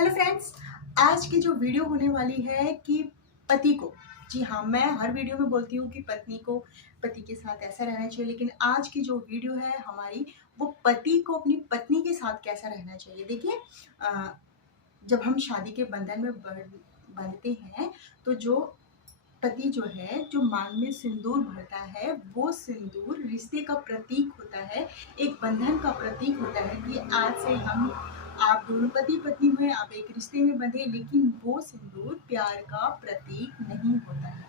Hello friends, आज की जो वीडियो होने वाली है कि पति को, जी हाँ, मैं हर वीडियो में बोलती हूँ कि पत्नी को पति के साथ ऐसा रहना चाहिए, लेकिन आज की जो वीडियो है हमारी, वो पति को अपनी पत्नी के साथ कैसा रहना चाहिए। देखिए, जब हम शादी के बंधन में बंधते हैं, तो जो पति जो है, जो मांग में सिंदूर भरता है, वो सिंदूर रिश्ते का प्रतीक होता है, एक बंधन का प्रतीक होता है कि आज से हम आप दोनों पति पत्नी हुए, आप एक रिश्ते में बंधे, लेकिन वो सिंदूर प्यार का प्रतीक नहीं होता है।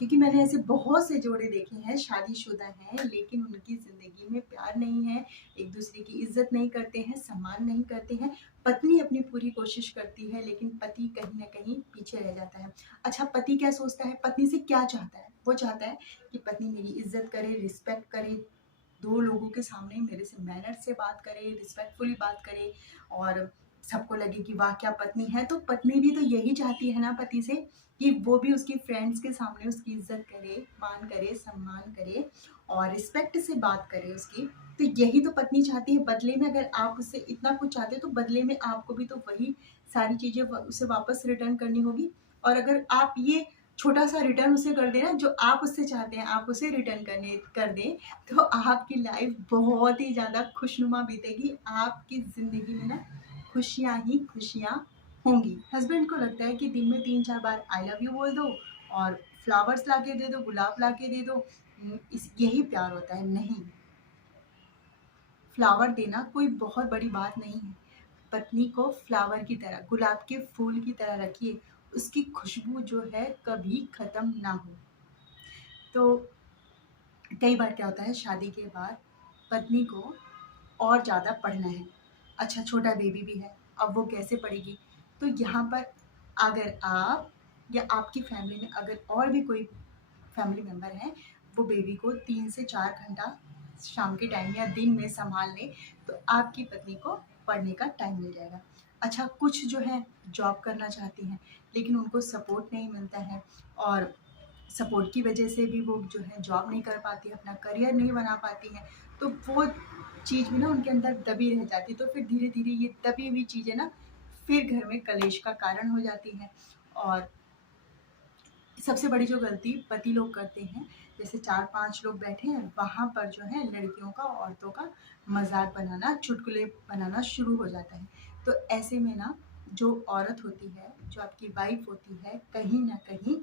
क्योंकि मैंने ऐसे बहुत से जोड़े देखे हैं, शादीशुदा हैं, लेकिन उनकी ज़िंदगी में प्यार नहीं है, एक दूसरे की इज्जत नहीं करते हैं, सम्मान नहीं करते हैं। पत्नी अपनी पूरी कोशिश करती है, लेकिन पति कहीं न कहीं पीछे रह जाता है। अच्छा, पति क्या सोचता है, पत्नी से क्या चाहता है? वो चाहता है कि पत्नी मेरी इज्जत करे, रिस्पेक्ट करे, 2 लोगों के सामने मेरे से मैनर से बात करे, रिस्पेक्टफुली बात करे और सबको लगे कि वाह क्या पत्नी है। तो पत्नी भी तो यही चाहती है ना पति से, कि वो भी उसकी फ्रेंड्स के सामने उसकी इज्जत करे, मान करे, सम्मान करे और रिस्पेक्ट से बात करे उसकी। तो यही तो पत्नी चाहती है। बदले में अगर आप उससे इतना कुछ चाहते हो, तो बदले में आपको भी तो वही सारी चीज़ें उसे वापस रिटर्न करनी होगी। और अगर आप ये छोटा-सा रिटर्न उसे कर दें ना, जो आप उससे चाहते हैं, आप उसे रिटर्न कर दें, तो आपकी लाइफ बहुत ही ज़्यादा खुशनुमा बीतेगी। आपकी ज़िंदगी में ना खुशियाँ ही खुशियाँ होंगी। हस्बैंड को लगता है कि दिन में 3-4 बार आई लव यू बोल दो और फ्लावर्स लाके दे दो, गुलाब लाके दे दो, इस यही प्यार होता है। नहीं, फ्लावर देना कोई बहुत बड़ी बात नहीं है। पत्नी को फ्लावर की तरह, गुलाब के फूल की तरह रखिए, उसकी खुशबू जो है कभी ख़त्म ना हो। तो कई बार क्या होता है, शादी के बाद पत्नी को और ज़्यादा पढ़ना है। अच्छा, छोटा बेबी भी है, अब वो कैसे पढ़ेगी? तो यहाँ पर अगर आप या आपकी फैमिली में अगर और भी कोई फैमिली मेंबर हैं, वो बेबी को 3 से 4 घंटा शाम के टाइम या दिन में सँभाल लें, तो आपकी पत्नी को पढ़ने का टाइम मिल जाएगा। अच्छा, कुछ जो है जॉब करना चाहती हैं, लेकिन उनको सपोर्ट नहीं मिलता है और सपोर्ट की वजह से भी वो जो है जॉब नहीं कर पाती, अपना करियर नहीं बना पाती हैं, तो वो चीज़ भी ना उनके अंदर दबी रह जाती है। तो फिर धीरे-धीरे ये दबी हुई चीज़ें ना फिर घर में कलेश का कारण हो जाती हैं। और सबसे बड़ी जो गलती पति लोग करते हैं, जैसे 4-5 लोग बैठे हैं, वहाँ पर जो है लड़कियों का, औरतों का मज़ाक बनाना, चुटकुले बनाना शुरू हो जाता है। तो ऐसे में ना जो औरत होती है, जो आपकी वाइफ़ होती है, कहीं न कहीं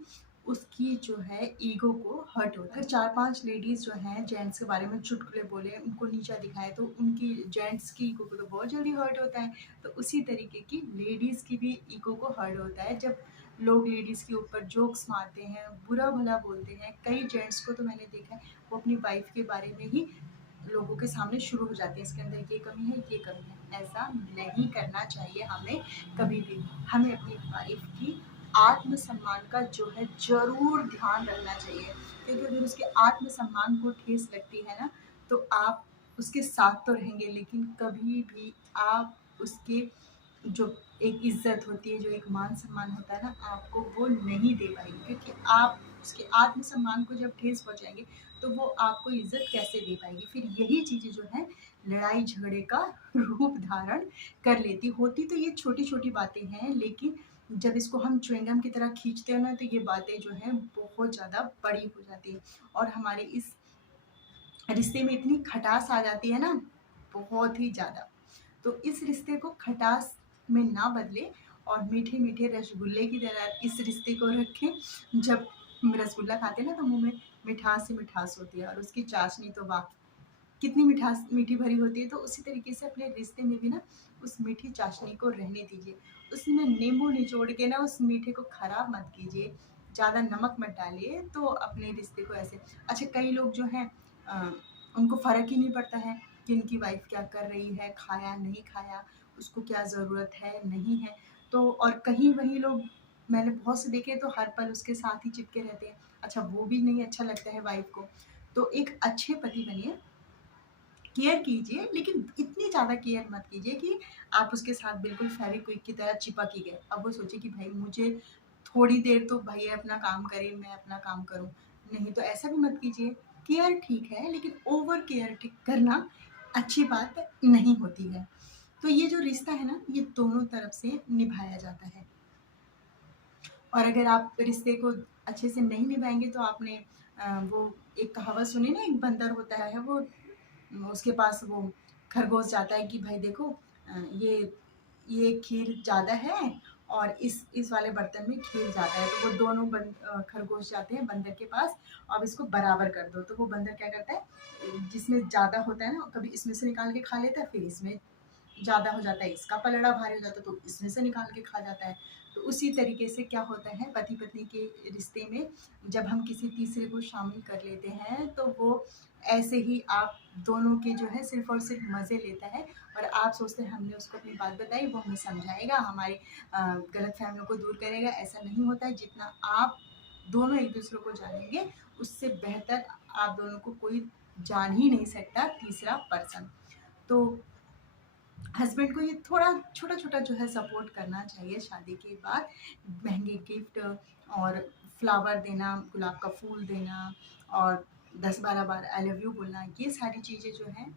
उसकी जो है ईगो को हर्ट होता है। अगर 4-5 लेडीज़ जो हैं जेंट्स के बारे में चुटकुले बोले, उनको नीचा दिखाएँ, तो उनकी जेंट्स की ईगो को तो बहुत जल्दी हर्ट होता है। तो उसी तरीके की लेडीज़ की भी ईगो को हर्ट होता है जब लोग लेडीज़ के ऊपर जोक्स मारते हैं, बुरा-भला बोलते हैं। कई जेंट्स को तो मैंने देखा है, वो अपनी वाइफ़ के बारे में ही लोगों के सामने शुरू हो जाते हैं, इसके अंदर ये कमी है, ये कमी है। ऐसा नहीं करना चाहिए हमें कभी भी। हमें अपनी वाइफ़ की आत्म-सम्मान का जो है ज़रूर ध्यान रखना चाहिए, क्योंकि अगर उसके आत्म-सम्मान को ठेस लगती है ना, तो आप उसके साथ तो रहेंगे, लेकिन कभी भी आप उसके जो एक इज़्ज़त होती है, जो एक मान-सम्मान होता है ना, आपको वो नहीं दे पाएगी, क्योंकि आप उसके आत्म-सम्मान को जब ठेस पहुँचाएँगे, तो वो आपको इज़्ज़त कैसे दे पाएगी। फिर यही चीज़ें जो हैं लड़ाई-झगड़े का रूप धारण कर लेती। होती तो ये छोटी-छोटी बातें हैं, लेकिन जब इसको हम च्युइंगम की तरह खींचते हैं ना, तो ये बातें जो हैं बहुत ज़्यादा बड़ी हो जाती हैं और हमारे इस रिश्ते में इतनी खटास आ जाती है ना, बहुत ही ज़्यादा। तो इस रिश्ते को खटास में ना बदलें और मीठे-मीठे रसगुल्ले की तरह इस रिश्ते को रखें। जब हम रसगुल्ला खाते हैं ना, तो मुँह में मिठास ही मिठास होती है और उसकी चाशनी तो वाह! कितनी मिठास मीठी भरी होती है। तो उसी तरीके से अपने रिश्ते में भी ना उस मीठी चाशनी को रहने दीजिए। उसमें नींबू निचोड़ के ना उस मीठे को खराब मत कीजिए, ज़्यादा नमक मत डालिए, तो अपने रिश्ते को ऐसे। अच्छा, कई लोग जो हैं अ, उनको फ़र्क ही नहीं पड़ता है कि उनकी वाइफ़ क्या कर रही है, खाया नहीं खाया, उसको क्या ज़रूरत है, नहीं है। तो और कहीं वही लोग मैंने बहुत से देखे, तो हर पल उसके साथ ही चिपके रहते हैं। अच्छा, वो भी नहीं अच्छा लगता है वाइफ़ को। तो एक अच्छे पति बनिए, केयर कीजिए, लेकिन इतनी ज़्यादा केयर मत कीजिए कि आप उसके साथ बिल्कुल फेविक्विक की तरह चिपक ही गए। अब वो सोचे कि भाई मुझे थोड़ी देर तो भैया अपना काम करे, मैं अपना काम करूँ। नहीं, तो ऐसा भी मत कीजिए। केयर ठीक है, लेकिन ओवर केयर ठी करना अच्छी बात नहीं होती है। तो ये जो रिश्ता है ना, ये दोनों तरफ से निभाया जाता है। और अगर आप रिश्ते को अच्छे से नहीं निभाएँगे तो आपने वो एक कहावत सुनी ना, एक बंदर होता है वो, उसके पास वो खरगोश जाता है कि भाई देखो, ये खीर ज़्यादा है और इस वाले बर्तन में खीर ज़्यादा है। तो वो दोनों खरगोश जाते हैं बंदर के पास, अब इसको बराबर कर दो। तो वो बंदर क्या करता है, जिसमें ज़्यादा होता है ना, कभी इसमें से निकाल के खा लेता है, फिर इसमें ज़्यादा हो जाता है, इसका पलड़ा भारी हो जाता है तो इसमें से निकाल के खा जाता है। तो उसी तरीके से क्या होता है पति पत्नी के रिश्ते में, जब हम किसी तीसरे को शामिल कर लेते हैं तो वो ऐसे ही आप दोनों के जो है सिर्फ और सिर्फ मज़े लेता है। और आप सोचते हैं हमने उसको अपनी बात बताई, वो हमें समझाएगा, हमारी गलत फहमियों को दूर करेगा। ऐसा नहीं होता है। जितना आप दोनों एक दूसरे को जानेंगे, उससे बेहतर आप दोनों को कोई जान ही नहीं सकता, तीसरा पर्सन। तो हस्बैंड को ये थोड़ा छोटा-छोटा जो है सपोर्ट करना चाहिए शादी के बाद। महँगे गिफ्ट और फ्लावर देना, गुलाब का फूल देना और 10-12 बार आई लव यू बोलना, ये सारी चीज़ें जो हैं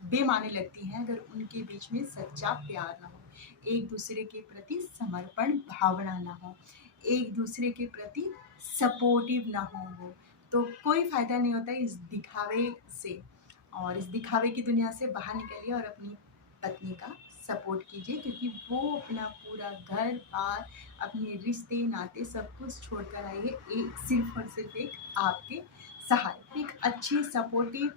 बेमाने लगती हैं अगर उनके बीच में सच्चा प्यार ना हो, एक दूसरे के प्रति समर्पण भावना ना हो, एक दूसरे के प्रति सपोर्टिव ना हो वो, तो कोई फ़ायदा नहीं होता है इस दिखावे से। और इस दिखावे की दुनिया से बाहर निकलिए और अपनी पत्नी का सपोर्ट कीजिए, क्योंकि वो अपना पूरा घर-बार, अपने रिश्ते, नाते सब कुछ छोड़कर आई है, एक सिर्फ़ और सिर्फ़ एक आपके सहारे। एक अच्छे सपोर्टिव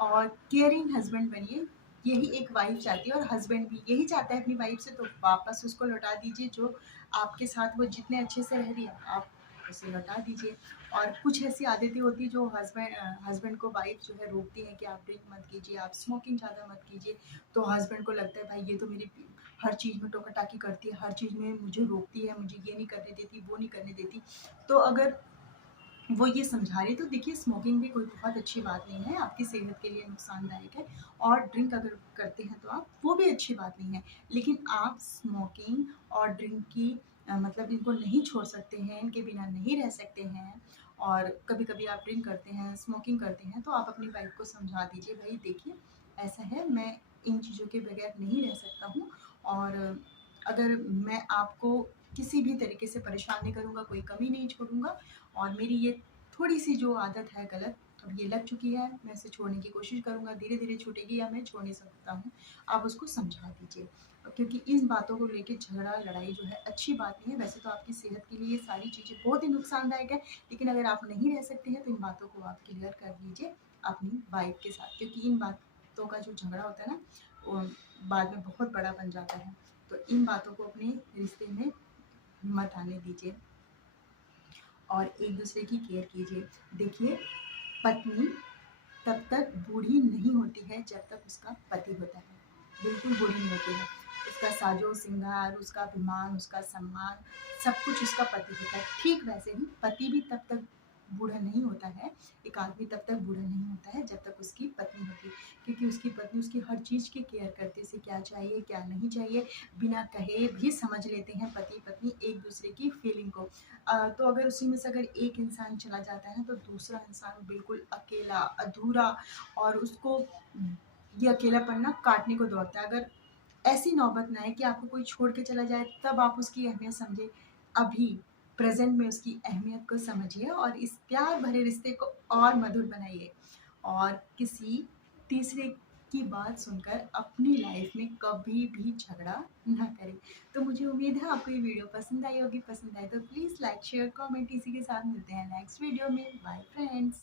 और केयरिंग हस्बैंड बनिए, यही एक वाइफ चाहती है और हस्बैंड भी यही चाहता है अपनी वाइफ से। तो वापस उसको लौटा दीजिए, जो आपके साथ वो जितने अच्छे से रह रही है, आप उसे लौटा दीजिए। और कुछ ऐसी आदतें होती हैं जो हस्बैंड को वाइफ जो है रोकती है कि आप ड्रिंक मत कीजिए, आप स्मोकिंग ज़्यादा मत कीजिए। तो हस्बैंड को लगता है भाई ये तो मेरी हर चीज़ में टोका-टाकी करती है, हर चीज़ में मुझे रोकती है, मुझे ये नहीं करने देती, वो नहीं करने देती। तो अगर वो ये समझा रही, तो देखिए स्मोकिंग भी कोई बहुत अच्छी बात नहीं है, आपकी सेहत के लिए नुकसानदायक है। और ड्रिंक अगर करते हैं तो आप, वो भी अच्छी बात नहीं है। लेकिन आप स्मोकिंग और ड्रिंक की मतलब इनको नहीं छोड़ सकते हैं, इनके बिना नहीं रह सकते हैं। और कभी-कभी आप ड्रिंक करते हैं, स्मोकिंग करते हैं, तो आप अपनी वाइफ़ को समझा दीजिए, भई देखिए ऐसा है, मैं इन चीज़ों के बगैर नहीं रह सकता हूँ। और अगर मैं आपको किसी भी तरीके से परेशान नहीं करूँगा, कोई कमी नहीं छोड़ूँगा, और मेरी ये थोड़ी-सी जो आदत है गलत, अब ये लग चुकी है, मैं इसे छोड़ने की कोशिश करूँगा, धीरे-धीरे छूटेगी या मैं छोड़ नहीं सकता हूँ। आप उसको समझा दीजिए, क्योंकि इन बातों को लेके झगड़ा, लड़ाई जो है अच्छी बात नहीं है। वैसे तो आपकी सेहत के लिए ये सारी चीज़ें बहुत ही नुकसानदायक है, लेकिन अगर आप नहीं रह सकते हैं तो इन बातों को आप क्लियर कर लीजिए अपनी वाइफ़ के साथ, क्योंकि इन बातों का जो झगड़ा होता है ना, वो बाद में बहुत बड़ा बन जाता है। तो इन बातों को अपने रिश्ते में मत आने दीजिए और एक-दूसरे की केयर कीजिए। देखिए, पत्नी तब तक बूढ़ी नहीं होती है जब तक उसका पति होता है, बिल्कुल बूढ़ी नहीं होती है। उसका साजो-श्रृंगार, उसका अभिमान, उसका सम्मान, सब कुछ उसका पति होता है। ठीक वैसे ही पति भी तब तक बूढ़ा नहीं होता है, एक आदमी तब तक बूढ़ा नहीं होता है जब तक उसकी पत्नी होती है, क्योंकि उसकी पत्नी उसकी हर चीज़ की केयर करती है, उसे क्या चाहिए, क्या नहीं चाहिए, बिना कहे भी समझ लेते हैं पति-पत्नी एक-दूसरे की फीलिंग को। तो अगर उसी में से अगर एक इंसान चला जाता है ना, तो दूसरा इंसान बिल्कुल अकेला, अधूरा, और उसको ये अकेलापन ना काटने को दौड़ता है। अगर ऐसी नौबत ना आए कि आपको कोई छोड़ के चला जाए, तब आप उसकी अहमियत समझें। अभी प्रेज़ेंट में उसकी अहमियत को समझिए और इस प्यार भरे रिश्ते को और मधुर बनाइए। और किसी तीसरे की बात सुनकर अपनी लाइफ़ में कभी भी झगड़ा ना करें। तो मुझे उम्मीद है आपको ये वीडियो पसंद आई होगी। पसंद आए तो प्लीज़ लाइक, शेयर, कमेंट। इसी के साथ मिलते हैं नेक्स्ट वीडियो में। Bye friends.